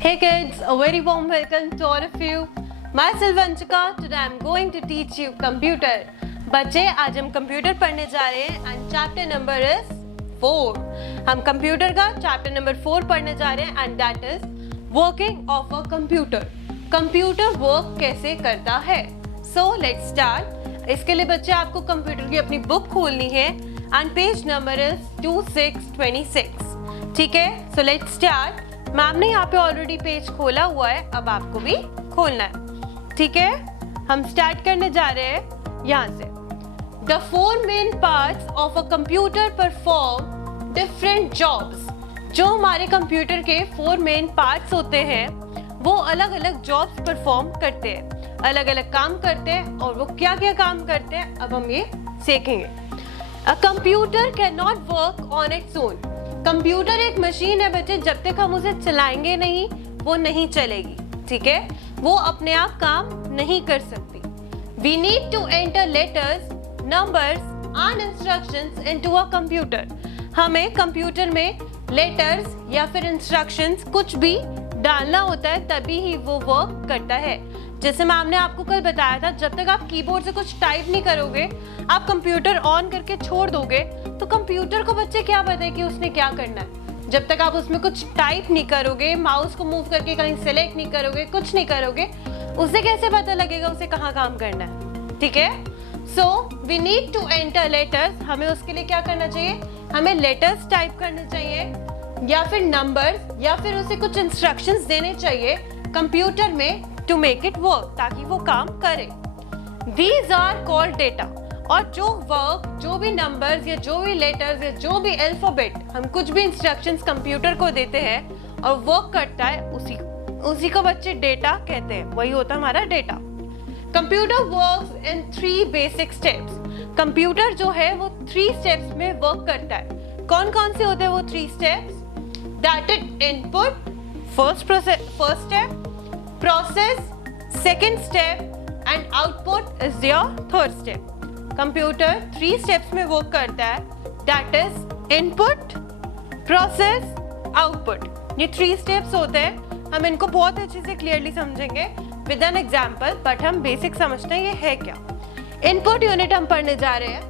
Hey kids, a very warm welcome to all of you. Myself Vanchika, today I am going to teach you computer. बच्चे आज हम computer पढ़ने जा रहे हैं and chapter number is 4. हम computer का chapter number 4 पढ़ने जा रहे हैं and that is working of a computer. Computer work कैसे करता है? So let's start. इसके लिए बच्चे आपको कंप्यूटर की अपनी बुक खोलनी है and page number is 2626. ठीक है? So let's start. मैम ने यहाँ पे ऑलरेडी पेज खोला हुआ है, अब आपको भी खोलना है. ठीक है, हम स्टार्ट करने जा रहे हैं यहाँ से. The four main parts of a computer perform different jobs. जो हमारे कंप्यूटर के 4 मेन पार्ट्स होते हैं वो अलग अलग जॉब्स परफॉर्म करते हैं, अलग अलग काम करते हैं. और वो क्या क्या काम करते हैं अब हम ये सीखेंगे. A computer cannot work on its own. Computer एक मशीन है बच्चे, जब तक हम उसे चलाएंगे नहीं वो नहीं चलेगी. ठीक है, वो अपने आप काम नहीं कर सकती. We need to enter letters, numbers and instructions into a computer. हमें कंप्यूटर में लेटर्स या फिर इंस्ट्रक्शंस कुछ भी डालना होता है तभी ही वो वर्क करता है. जैसे मैम ने आपको कल बताया था, जब तक आप कीबोर्ड से कुछ टाइप नहीं करोगे, आप कंप्यूटर ऑन करके छोड़ दोगे तो कंप्यूटर को बच्चे क्या पता है कि उसने क्या करना है. जब तक आप उसमें कुछ टाइप नहीं करोगे, माउस को मूव करके कहीं सेलेक्ट नहीं करोगे, कुछ नहीं करोगे, उसे कैसे पता लगेगा उसे कहाँ काम करना है. ठीक है, so we need to enter letters. हमें उसके लिए क्या करना चाहिए? हमें लेटर्स टाइप करने चाहिए या फिर नंबर्स या फिर उसे कुछ इंस्ट्रक्शंस देने चाहिए कंप्यूटर में टू मेक इट वर्क, ताकि वो काम करे. These are called data. और जो वर्क, जो भी नंबर्स या जो भी लेटर्स या जो भी अल्फाबेट, हम कुछ भी इंस्ट्रक्शंस कंप्यूटर को देते हैं और वर्क करता है, उसी को बच्चे डेटा कहते हैं. वही होता है हमारा data. Computer works in 3 basic steps. Computer जो है वो 3 स्टेप्स में वर्क करता है. कौन कौन से होते हैं वो 3 steps? That is input, first step, process, second step and output is your third step. Computer 3 steps में वर्क करता है. That is input, process, output. ये 3 स्टेप्स होते हैं. हम इनको बहुत अच्छे से क्लियरली समझेंगे विद एन एग्जांपल, बट हम बेसिक समझते हैं ये है क्या. इनपुट यूनिट हम पढ़ने जा रहे हैं.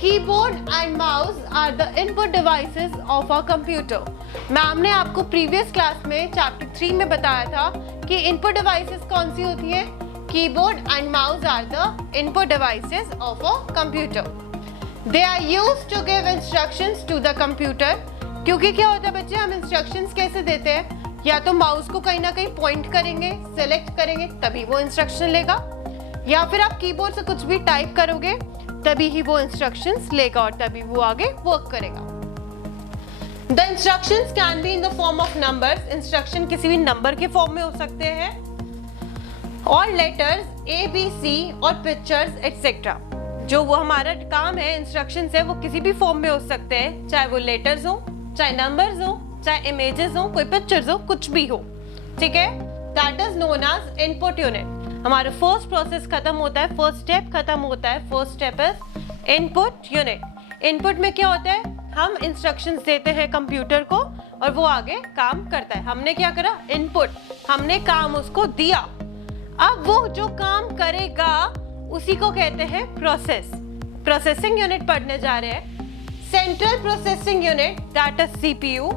Keyboard and mouse are the input devices of a computer. Ma'am ने आपको प्रीवियस क्लास में चैप्टर 3 में बताया था कि इनपुट डिवाइसेस कौन सी होती है. Keyboard and mouse are the input devices of a computer. They are used to give instructions to the computer. क्योंकि क्या होता है बच्चे, हम instructions कैसे देते हैं? या तो माउस को कहीं ना कहीं पॉइंट करेंगे, सेलेक्ट करेंगे, तभी वो इंस्ट्रक्शन लेगा, या फिर आप कीबोर्ड से कुछ भी टाइप करोगे तभी ही वो इंस्ट्रक्शंस लेगा और तभी वो आगे वर्क करेगा. The instructions can be in the form of numbers. Instruction किसी भी नंबर के फॉर्म में हो सकते हैं, और लेटर्स ABC और पिक्चर्स एक्सेट्रा. जो वो हमारा काम है, इंस्ट्रक्शंस है, वो किसी भी फॉर्म में हो सकते हैं, चाहे वो लेटर्स हो, चाहे नंबर्स हो, चाहे इमेजेस हो, कोई पिक्चर्स हो, कुछ भी हो. ठीक है, that is known as input unit. हमारा फर्स्ट प्रोसेस खत्म होता है, फर्स्ट स्टेप खत्म होता है. First step is input unit. Input में क्या होता है? हम इंस्ट्रक्शंस देते हैं कंप्यूटर को और वो आगे काम करता है. हमने क्या करा? इनपुट, हमने काम उसको दिया. अब वो जो काम करेगा उसी को कहते हैं प्रोसेस. प्रोसेसिंग यूनिट पढ़ने जा रहे हैं. Central processing unit, that is CPU,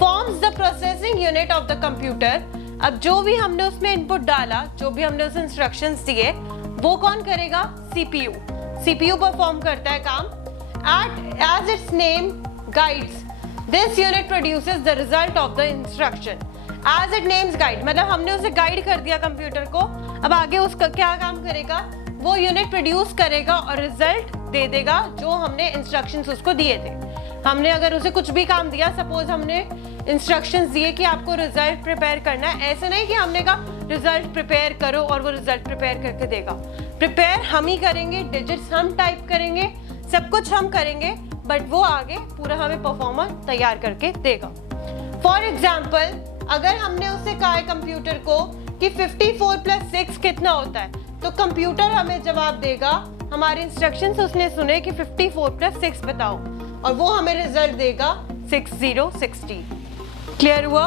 forms the processing unit of the computer. अब जो भी हमने उसमें इनपुट डाला, जो भी हमने उसे इंस्ट्रक्शंस दिए, वो कौन करेगा? CPU. CPU परफॉर्म करता है काम. As its name guides, this unit produces the result of the instruction. As it names guide, मतलब हमने उसे गाइड कर दिया कंप्यूटर को, अब आगे उसका क्या काम करेगा? वो यूनिट प्रोड्यूस करेगा और रिजल्ट दे देगा जो हमने इंस्ट्रक्शंस उसको दिए थे. हमने अगर उसे कुछ भी काम दिया, सपोज हमने इंस्ट्रक्शंस दिए कि आपको रिजल्ट प्रिपेयर करना है, ऐसा नहीं कि हमने कहा रिजल्ट प्रिपेयर करो और वो रिजल्ट प्रिपेयर करके देगा. प्रिपेयर हम ही करेंगे, डिजिट्स हम टाइप करेंगे, सब कुछ हम करेंगे, बट वो आगे पूरा हमें परफॉर्मर तैयार करके देगा. फॉर एग्जाम्पल, अगर हमने उससे कहा है कंप्यूटर को कि 54 + 6 कितना होता है, तो कंप्यूटर हमें जवाब देगा. हमारे इंस्ट्रक्शंस उसने सुने कि 54 + 6 बताओ, और वो हमें रिजल्ट देगा 6060. क्लियर हुआ?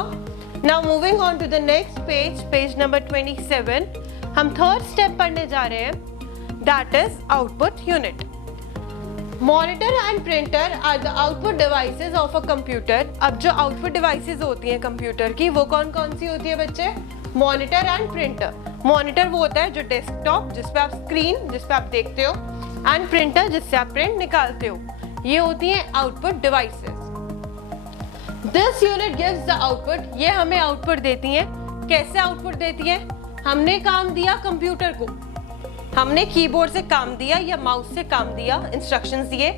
Now moving on to the next page, page number 27, हम थर्ड स्टेप पढ़ने जा रहे हैं, that is output unit. Monitor and printer are the output devices of a computer. अब जो आउटपुट डिवाइसेस होती हैं कंप्यूटर की, वो कौन कौन सी होती है बच्चे? Monitor and printer. मॉनिटर वो होता है जो डेस्कटॉप, जिसपे आप स्क्रीन, जिसपे आप देखते हो, एंड प्रिंटर जिससे आप प्रिंट निकालते हो। ये होती हैं output devices. This unit gives the output, ये हमें आउटपुट देती हैं। कैसे आउटपुट देती हैं? हमने काम दिया कंप्यूटर को, हमने कीबोर्ड से काम दिया या माउस से काम दिया, इंस्ट्रक्शंस दिए,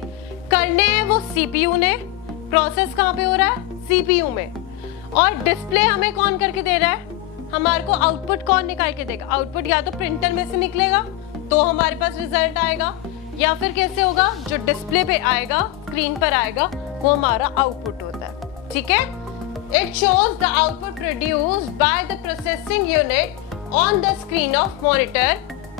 करने हैं वो सीपीयू ने। प्रोसेस कहाँ पे हो रहा है? सीपीयू में। और डिस्प्ले हमें कौन करके दे रहा है? हमारे को आउटपुट कौन निकाल के देगा? आउटपुट या तो प्रिंटर में से निकलेगा तो हमारे पास रिजल्ट आएगा, या फिर कैसे होगा? जो डिस्प्ले पे आएगा, स्क्रीन पर आएगा, वो हमारा आउटपुट होता है। ठीक है? It shows the output produced by the processing unit on the screen of monitor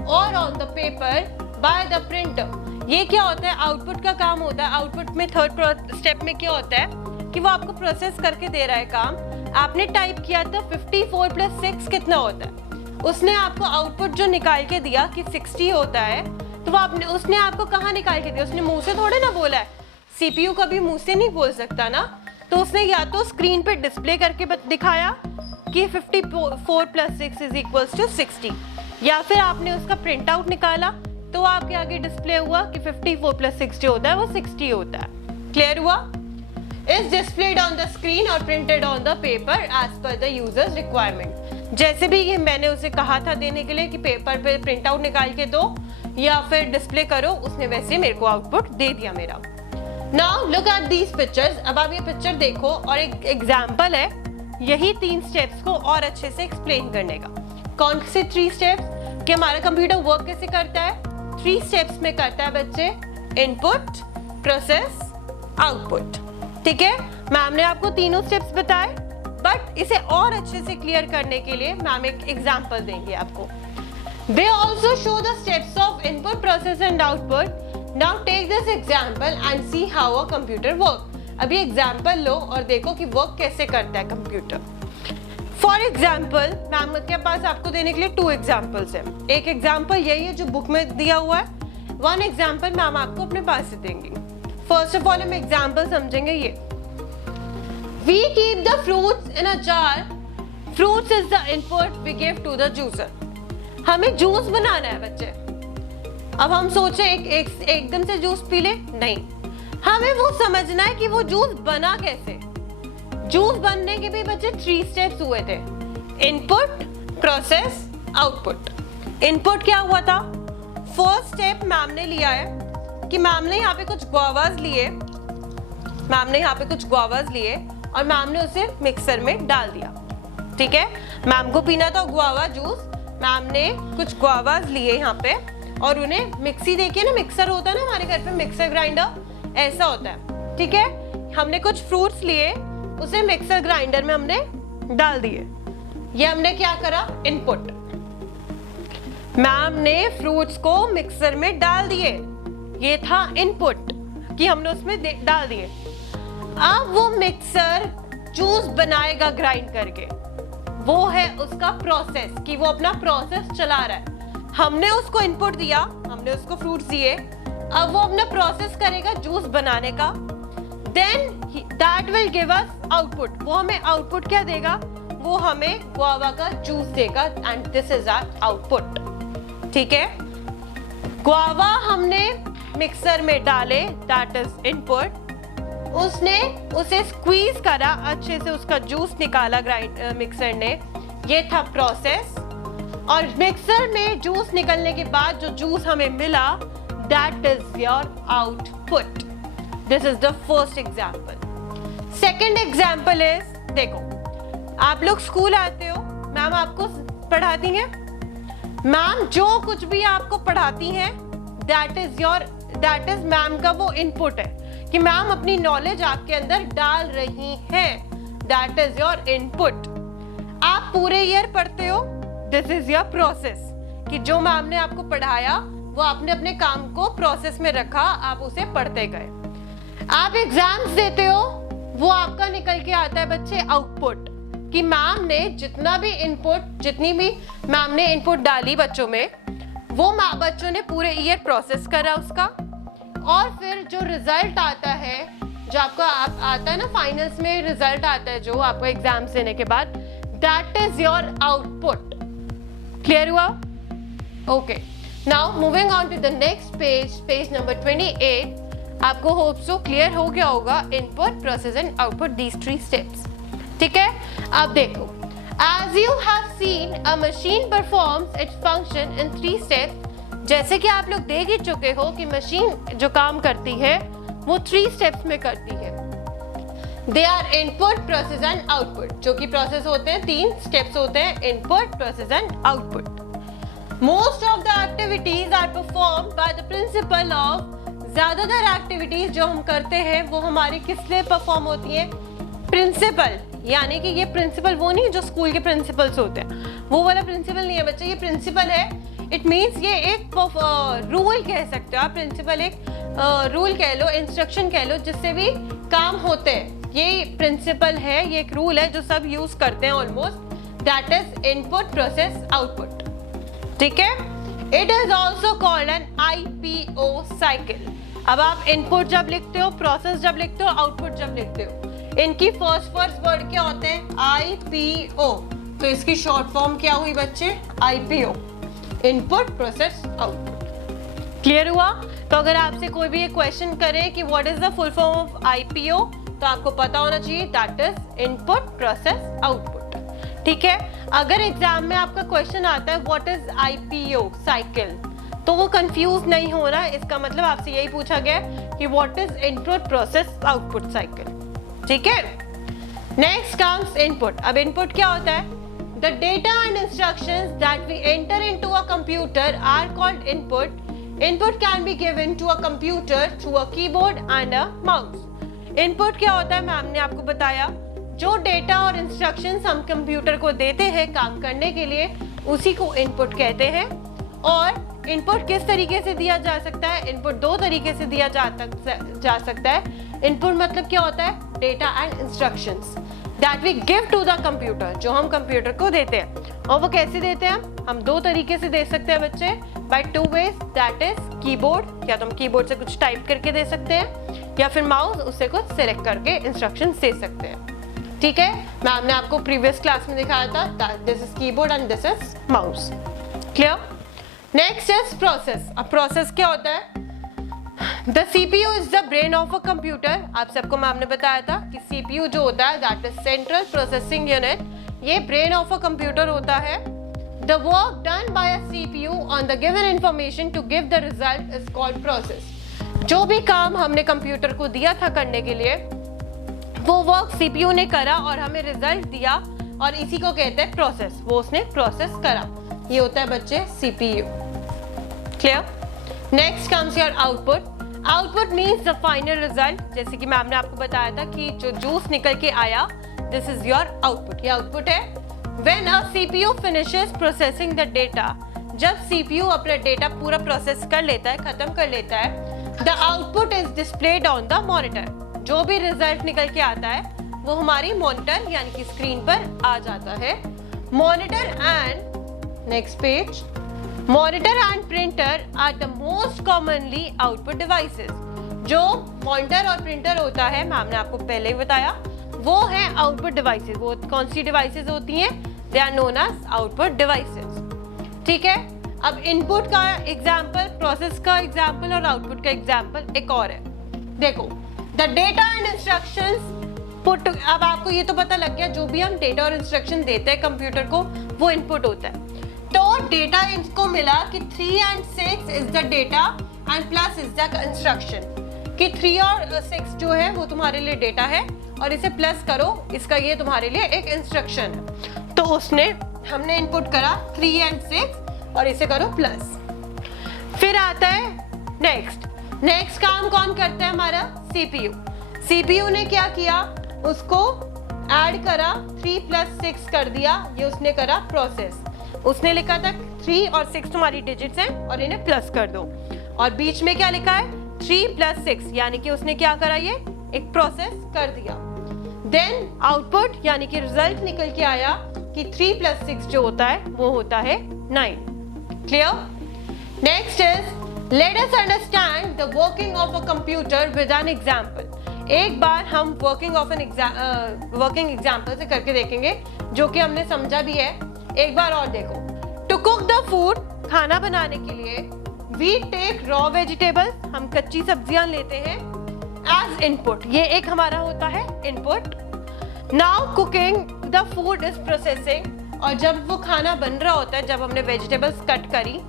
और on the paper by the printer. ये क्या होता है? आउटपुट का काम होता है। आउटपुट में थर्ड स्टेप में क्या होता है कि वो आपको प्रोसेस करके दे रहा है काम। आपने टाइप किया था 54 + 6 कितना होता है, उसने आपको आउटपुट जो निकाल के दिया कि 60 होता है, तो वो आपने, उसने आपको कहाँ निकाल के दिया? उसने मुंह से थोड़े ना बोला है, सीपीयू कभी मुंह से नहीं बोल सकता ना, तो उसने या तो स्क्रीन पे डिस्प्ले करके दिखाया कि 54 + 6 = 60, या फिर आपने उसका प्रिंट आउट निकाला तो आपके आगे डिस्प्ले हुआ कि 54 + 60 होता है, वो 60 होता है। क्लियर हुआ? Is displayed on the screen or printed on the paper as per the user's requirement। जैसे भी ये मैंने उसे कहा था देने के लिए कि पेपर पे प्रिंट आउट निकाल के दो या फिर डिस्प्ले करो, उसने वैसे मेरे को आउटपुट दे दिया मेरा। Now look at these pictures। अब आप ये पिक्चर देखो और एक एग्जाम्पल है यही 3 स्टेप्स को और अच्छे से एक्सप्लेन करने का। कौन से 3 स्टेप्स? कि हमारा कंप्यूटर वर्क कैसे करता है? 3 स्टेप्स में करता है बच्चे, इनपुट, प्रोसेस, आउटपुट। ठीक है? मैम ने आपको तीनों स्टेप्स बताए, बट इसे और अच्छे से क्लियर करने के लिए मैम एक एग्जांपल देंगे आपको। They also show the steps of input, process and output। Now take this example and see how a computer works। अभी एग्जांपल लो और देखो कि वर्क कैसे करता है कंप्यूटर। फॉर एग्जाम्पल, मैम के पास आपको देने के लिए 2 एग्जाम्पल्स है। एक एग्जाम्पल यही है जो बुक में दिया हुआ है, 1 एग्जाम्पल मैम आपको अपने पास से देंगी। फर्स्ट ऑफ ऑल हम एग्जाम्पल समझेंगे ये। We keep the fruits in a jar। Fruits is the input we give to the juicer। हमें जूस बनाना है बच्चे। अब हम सोचे एकदम से जूस पी ले, नहीं, हमें वो समझना है कि वो जूस बना कैसे। जूस बनने के भी बच्चे 3 स्टेप्स हुए थे, इनपुट, प्रोसेस, आउटपुट। इनपुट क्या हुआ था? फर्स्ट स्टेप मैम ने लिया है कि मैम ने यहाँ पे कुछ गुआवाज लिए, और मैम ने उसे मिक्सर में डाल दिया। ठीक है? मैम को पीना था गुआवा जूस, मैम ने कुछ गुआवाज लिए यहाँ पे और उन्हें मिक्सी, देखिए ना मिक्सर होता है ना हमारे घर पे, मिक्सर ग्राइंडर ऐसा होता है। ठीक है? हमने कुछ फ्रूट्स लिए, उसे मिक्सर ग्राइंडर में हमने डाल दिए। ये हमने क्या करा? इनपुट। मैम ने फ्रूट्स को मिक्सर में डाल दिए, ये था इनपुट कि हमने उसमें डाल दिए। अब वो मिक्सर जूस बनाएगा ग्राइंड करके, वो है उसका प्रोसेस, कि वो अपना प्रोसेस चला रहा है। हमने उसको इनपुट दिया, हमने उसको फ्रूट्स दिए, अब वो अपना प्रोसेस करेगा जूस बनाने का। Then that will give us output. वो हमें आउटपुट क्या देगा? वो हमें गुआवा का जूस देगा, and this is our output. ठीक है? गुआवा हमने मिक्सर में डाले, दैट इज इनपुट। उसने उसे स्क्वीज करा, अच्छे से उसका जूस निकाला मिक्सर ने, ये था प्रोसेस। और मिक्सर में जूस निकलने के बाद जो जूस हमें मिला, that is your output. This is the first example. Second example is, देखो आप लोग स्कूल आते हो, मैम आपको पढ़ाती हैं, मैम जो कुछ भी आपको पढ़ाती हैं दैट इज मैम का वो इनपुट है कि मैम अपनी नॉलेज आपके अंदर डाल रही हैं, दैट इज योर इनपुट। आप पूरे ईयर पढ़ते हो, दिस इज योर प्रोसेस, कि जो मैम ने आपको पढ़ाया वो आपने अपने काम को प्रोसेस में रखा, आप उसे पढ़ते गए। आप एग्जाम्स देते हो, वो आपका निकल के आता है बच्चे आउटपुट, कि मैम ने जितनी भी मैम ने इनपुट डाली बच्चों में, वो बच्चों ने पूरे ईयर प्रोसेस करा उसका, और फिर जो रिजल्ट आता है, जो आपका आता है ना फाइनल्स में रिजल्ट आता है जो आपको एग्जाम देने के बाद, that is your output. Clear हुआ? Okay, now moving on to the next page number 28। आपको होप सो क्लियर हो गया होगा input, process and output, these 3 steps. ठीक है, अब देखो, as you have seen a machine performs its function in 3 steps। जैसे कि आप लोग देख ही चुके हो कि मशीन जो काम करती है वो 3 स्टेप्स में करती है। They are input, process and output. जो कि प्रोसेस होते हैं, 3 स्टेप्स होते हैं, input, process and output. Most of the activities are perform by the principal of. ज्यादातर एक्टिविटीज जो हम करते हैं वो हमारी किस लिए परफॉर्म होती है? प्रिंसिपल। यानी कि ये प्रिंसिपल वो नहीं जो स्कूल के प्रिंसिपल्स होते हैं, वो वाला प्रिंसिपल नहीं है बच्चे, ये प्रिंसिपल है। इट मीन्स ये एक रूल कह सकते हो आप, प्रिंसिपल एक रूल कह लो, इंस्ट्रक्शन कह लो, जिससे भी काम होते हैं। ये प्रिंसिपल है, ये एक रूल है जो सब यूज करते हैं almost. That is input, process, output. ठीक है, it is also called an IPO cycle. अब आप इनपुट जब लिखते हो, प्रोसेस जब लिखते हो, आउटपुट जब लिखते हो, इनकी फर्स्ट वर्ड क्या होते हैं? IPO। तो इसकी शॉर्ट फॉर्म क्या हुई बच्चे? IPO, input, process, output. Clear हुआ? तो अगर आपसे कोई भी एक क्वेश्चन करे कि what is the full form of IPO, तो आपको पता होना चाहिए that is input, process, output. ठीक है, अगर एग्जाम में आपका क्वेश्चन आता है व्हाट इज IPO साइकिल, तो वो कंफ्यूज नहीं होना, इसका मतलब आपसे यही पूछा गया कि what is input, process, output cycle. ठीक है, नेक्स्ट कम्स इनपुट। अब इनपुट क्या होता है? The data and instructions that we enter into a computer are called input. Input can be given to a computer through a keyboard and a mouse. Input क्या होता है? Ma'am ने आपको बताया, जो डेटा और इंस्ट्रक्शंस हम कंप्यूटर को देते हैं काम करने के लिए, उसी को इनपुट कहते हैं। और इनपुट किस तरीके से दिया जा सकता है? इनपुट 2 तरीके से दिया जा सकता है। इनपुट मतलब क्या होता है? Data and instructions that we give to the computer, जो हम कंप्यूटर को देते हैं। और वो कैसे देते हैं? हम 2 तरीके से दे सकते हैं बच्चे, by 2 ways, that is keyboard, या तो हम कीबोर्ड से कुछ टाइप करके दे सकते हैं, या फिर माउस, उससे कुछ सिलेक्ट करके इंस्ट्रक्शंस दे सकते हैं। ठीक है, मैम ने आपको प्रीवियस क्लास में दिखाया था, this is keyboard and this is mouse. Clear? Next is process. अब प्रोसेस क्या होता है? The CPU is the brain of a computer. आप सबको मैम ने बताया था कि CPU जो होता है that is central processing unit, ये ब्रेन ऑफ अ कंप्यूटर होता है। The work done by a CPU on the given information to give the result is called process. जो भी काम हमने कंप्यूटर को दिया था करने के लिए, वो वर्क CPU ने करा और हमें रिजल्ट दिया, और इसी को कहते हैं प्रोसेस। वो उसने प्रोसेस करा, ये होता है बच्चे CPU। Clear? Next comes your output. Output means the final result. जैसे कि मैम ने आपको बताया था कि जो जूस निकल के आया, दिस इज योर आउटपुट। ये आउटपुट है। When a CPU finishes processing the data, जब CPU अपना डेटा पूरा प्रोसेस कर लेता है, खत्म कर लेता है, the output is displayed on the monitor. जो भी रिजल्ट निकल के आता है वो हमारी मॉनिटर यानी कि स्क्रीन पर आ जाता है। Monitor and next page, monitor and printer are the most commonly output devices. जो मॉनिटर और प्रिंटर होता है, मैम ने आपको पहले ही बताया, वो है आउटपुट डिवाइसेस। वो कौन सी डिवाइसेस होती हैं? They are known as output devices. ठीक है, अब इनपुट का एग्जाम्पल, प्रोसेस का एग्जाम्पल और आउटपुट का एग्जाम्पल एक और है। देखो, the data and instructions put. अब आपको ये तो पता लग गया, जो भी हम डेटा और इंस्ट्रक्शन देते हैं कंप्यूटर को, वो इनपुट होता है। तो डेटा इनको मिला कि 3 and 6 is the data and plus is the instruction, कि 3 और 6 जो है वो तुम्हारे लिए डेटा है, और इसे प्लस करो, इसका ये तुम्हारे लिए एक इंस्ट्रक्शन है। तो हमने इनपुट करा 3 and 6 और इसे करो प्लस। फिर आता है नेक्स्ट काम कौन करता है? हमारा CPU ने क्या किया? उसको ऐड करा, 3 + 6 कर दिया, ये उसने करा प्रोसेस। उसने लिखा था 3 और 6 तुम्हारी डिजिट्स हैं और इन्हें प्लस कर दो, और बीच में क्या लिखा है? 3 + 6, यानी कि उसने क्या करा? ये एक प्रोसेस कर दिया। देन आउटपुट यानी कि रिजल्ट निकल के आया कि 3 + 6 जो होता है वो होता है 9। Clear? Next is let us understand the working of a computer with an example. एक बार हम वर्किंग एग्जांपल से करके देखेंगे जो कि हमने समझा भी है। एक बार और देखो। टू कुक द फूड, खाना बनाने के लिए वी टेक रॉ वेजिटेबल्स, हम कच्ची सब्जियां लेते हैं एज इनपुट, ये एक हमारा होता है input. Now cooking the food is processing, और जब वो खाना बन रहा होता है, जब हमने वेजिटेबल्स कट करी,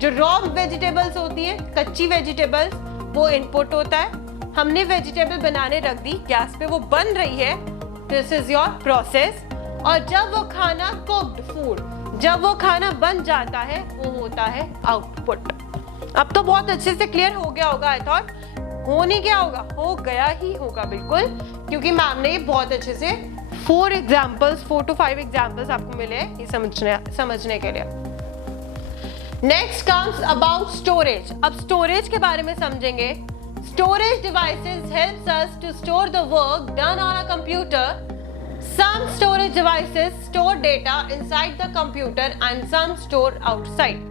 जो रॉ वेजिटेबल्स होती है, कच्ची वेजिटेबल्स, वो इनपुट होता है। हमने वेजिटेबल बनाने रख दी गैस पे, वो बन रही है, दिस इज योर प्रोसेस। और जब वो खाना कुक्ड फूड, जब वो खाना बन जाता है, वो होता है आउटपुट। अब तो बहुत अच्छे से क्लियर हो गया होगा। आई थॉट हो नहीं गया होगा, हो गया ही होगा बिल्कुल, क्योंकि मैम ने बहुत अच्छे से 4 to 5 एग्जाम्पल्स आपको मिले ये समझने के लिए। Next comes about storage. अब स्टोरेज के बारे में समझेंगे। Storage devices helps us to store the work done on a computer. Some storage devices store data inside the computer and some store outside.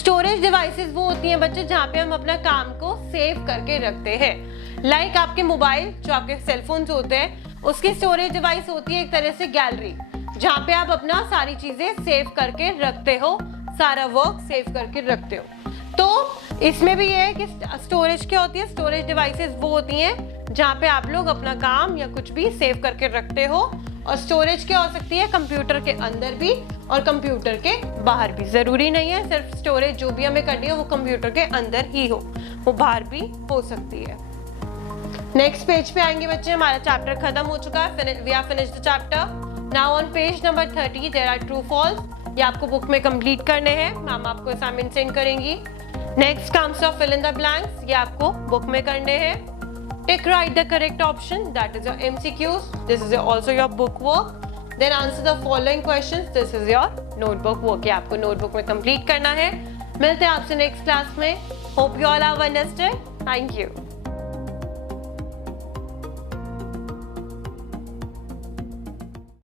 Storage devices वो होती हैं बच्चे जहाँ पे हम अपना काम को सेव करके रखते हैं। लाइक आपके मोबाइल, जो आपके सेल फोन्स होते हैं, उसकी स्टोरेज डिवाइस होती है एक तरह से गैलरी, जहाँ पे आप अपना सारी चीजें सेव करके रखते हो, सारा वर्क सेव करके रखते हो। तो इसमें भी ये है कि स्टोरेज क्या होती है, स्टोरेज डिवाइसेस वो होती हैं जहाँ पे आप लोग अपना काम या कुछ भी सेव करके रखते हो। और स्टोरेज क्या हो सकती है, कंप्यूटर के अंदर भी और कंप्यूटर के बाहर भी। जरूरी नहीं है सिर्फ स्टोरेज जो भी हमें करनी है वो कंप्यूटर के अंदर ही हो, वो बाहर भी हो सकती है। नेक्स्ट पेज पे आएंगे बच्चे, हमारा चैप्टर खत्म हो चुका है। We have finished the chapter. Now on page number 30 there are true false, ये आपको बुक में कंप्लीट करने हैं। मैम आपको असाइनमेंट सेंड करेंगी। Next comes of fill in the blanks, ये आपको बुक में करने हैं। Tick right the correct option, that is your MCQs. This is also your book work. Then answer the following questions. This is your notebook work. ये आपको notebook में complete करना है। मिलते हैं आपसे next class में. Hope you all have understood. Thank you.